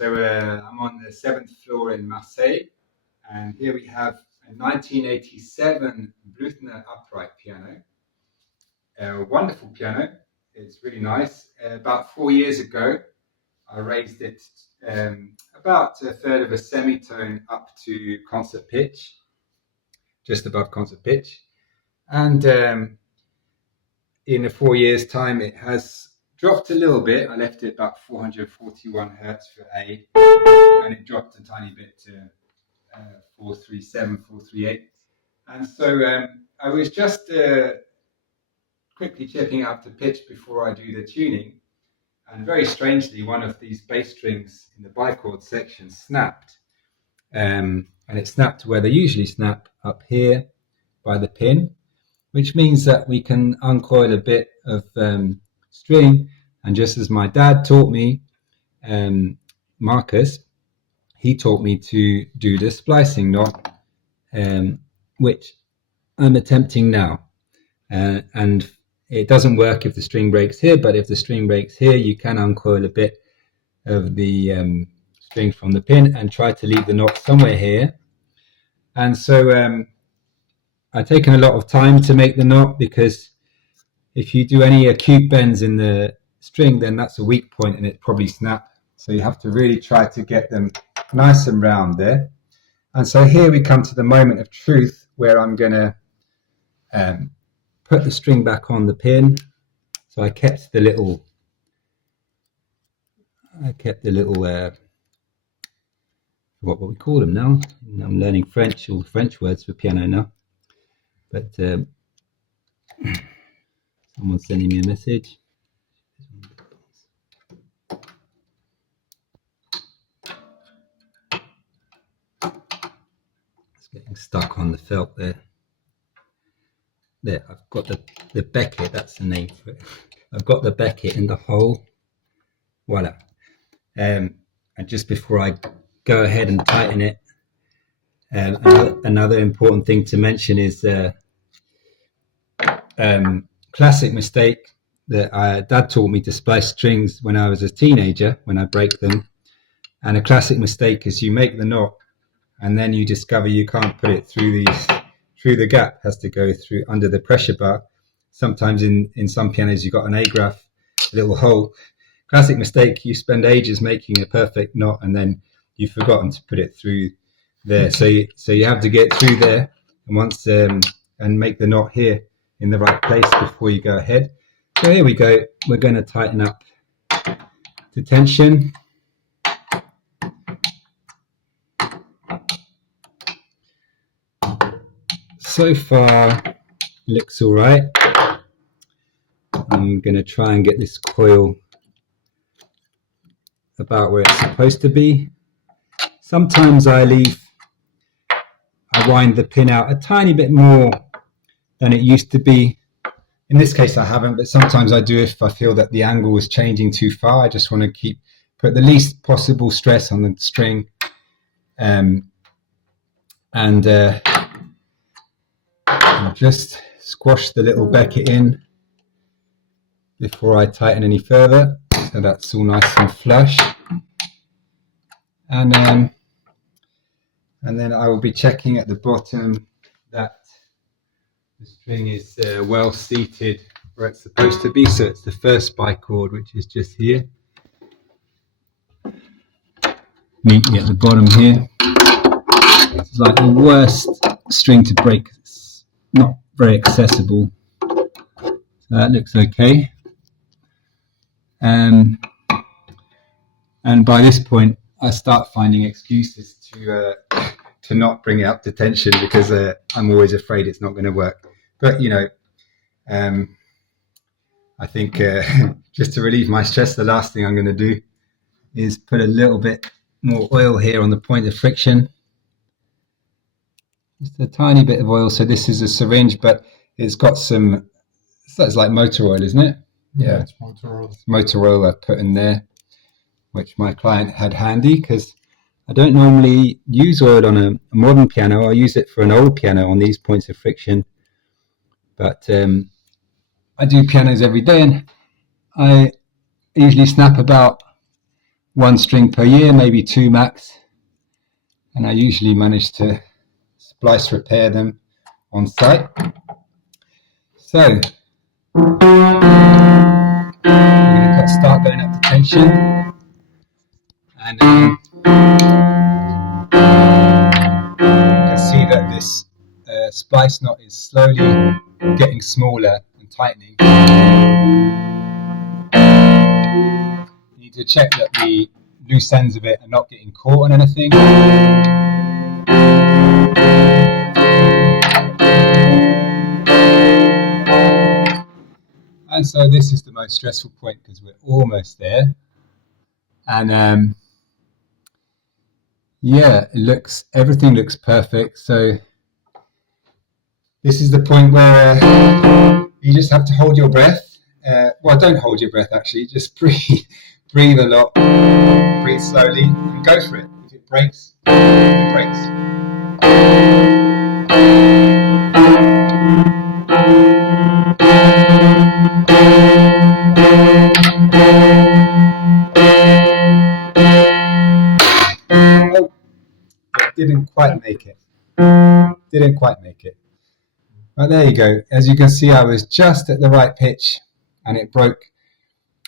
So I'm on the 7th floor in Marseille, and here we have a 1987 Bluthner upright piano. A wonderful piano. It's really nice. About 4 years ago, I raised it about a third of a semitone up to concert pitch, just above concert pitch. And in a 4 years' time, it has dropped a little bit. I left it about 441 hertz for A, and it dropped a tiny bit to 437, 438. And so I was just quickly checking out the pitch before I do the tuning. And very strangely, one of these bass strings in the bichord section snapped. And it snapped where they usually snap, up here by the pin, which means that we can uncoil a bit of string. And just as my dad taught me, Marcus, he taught me to do the splicing knot, which I'm attempting now. And it doesn't work if the string breaks here, but if the string breaks here, you can uncoil a bit of the string from the pin and try to leave the knot somewhere here. And so I've taken a lot of time to make the knot, because if you do any acute bends in the string, then that's a weak point and it probably snap. So you have to really try to get them nice and round there. And so here we come to the moment of truth, where I'm going to put the string back on the pin. So I kept the little what we call them now. I'm learning French, all the French words for piano now. But someone's sending me a message. It's getting stuck on the felt there. There, I've got the Beckett, that's the name for it. I've got the Beckett in the hole. Voila. And just before I go ahead and tighten it, another important thing to mention is classic mistake that Dad taught me to splice strings when I was a teenager, when I break them. And a classic mistake is you make the knot and then you discover you can't put it through the gap. It has to go through under the pressure bar. Sometimes in some pianos you've got an A-graph, a little hole. Classic mistake, you spend ages making a perfect knot and then you've forgotten to put it through there. So you have to get through there and once and make the knot here in the right place before you go ahead. So here we go. We're going to tighten up the tension. So far looks all right. I'm going to try and get this coil about where it's supposed to be. Sometimes I wind the pin out a tiny bit more than it used to be. In this case I haven't, but sometimes I do if I feel that the angle is changing too far. I just want to put the least possible stress on the string. I'll just squash the little Beckett in before I tighten any further, so that's all nice and flush. And then I will be checking at the bottom that the string is well seated where it's supposed to be. So it's the first bichord, which is just here, neatly at the bottom here. It's like the worst string to break. It's not very accessible. So that looks okay. And by this point, I start finding excuses to not bring it up to tension, because I'm always afraid it's not going to work. But I think just to relieve my stress, the last thing I'm going to do is put a little bit more oil here on the point of friction. Just a tiny bit of oil. So this is a syringe, but it's got some. That's like motor oil, isn't it? Yeah, it's motor oil. Motor oil I put in there, which my client had handy, because I don't normally use oil on a modern piano. I use it for an old piano on these points of friction. But I do pianos every day, and I usually snap about one string per year, maybe two max, and I usually manage to splice repair them on site. So I'm going to start going up to tension, and you can see that this splice knot is slowly getting smaller and tightening. You need to check that the loose ends of it are not getting caught on anything. And so this is the most stressful point because we're almost there. And yeah, everything looks perfect. So this is the point where you just have to hold your breath. Well, don't hold your breath actually, just breathe a lot, breathe slowly and go for it. If it breaks, it breaks. Oh, it didn't quite make it. But there you go. As you can see, I was just at the right pitch and it broke.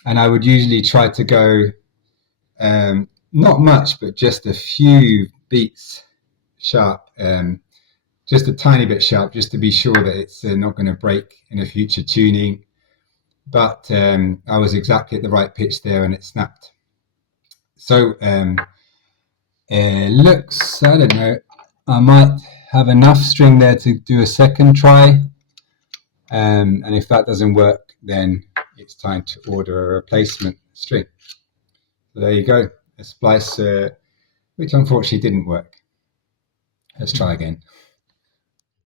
And I would usually try to go not much, but just a few beats sharp, just a tiny bit sharp, just to be sure that it's not going to break in a future tuning. But I was exactly at the right pitch there and it snapped. So looks, I don't know, I might have enough string there to do a second try. And if that doesn't work, then it's time to order a replacement string. So there you go, a splice which unfortunately didn't work. Let's try again.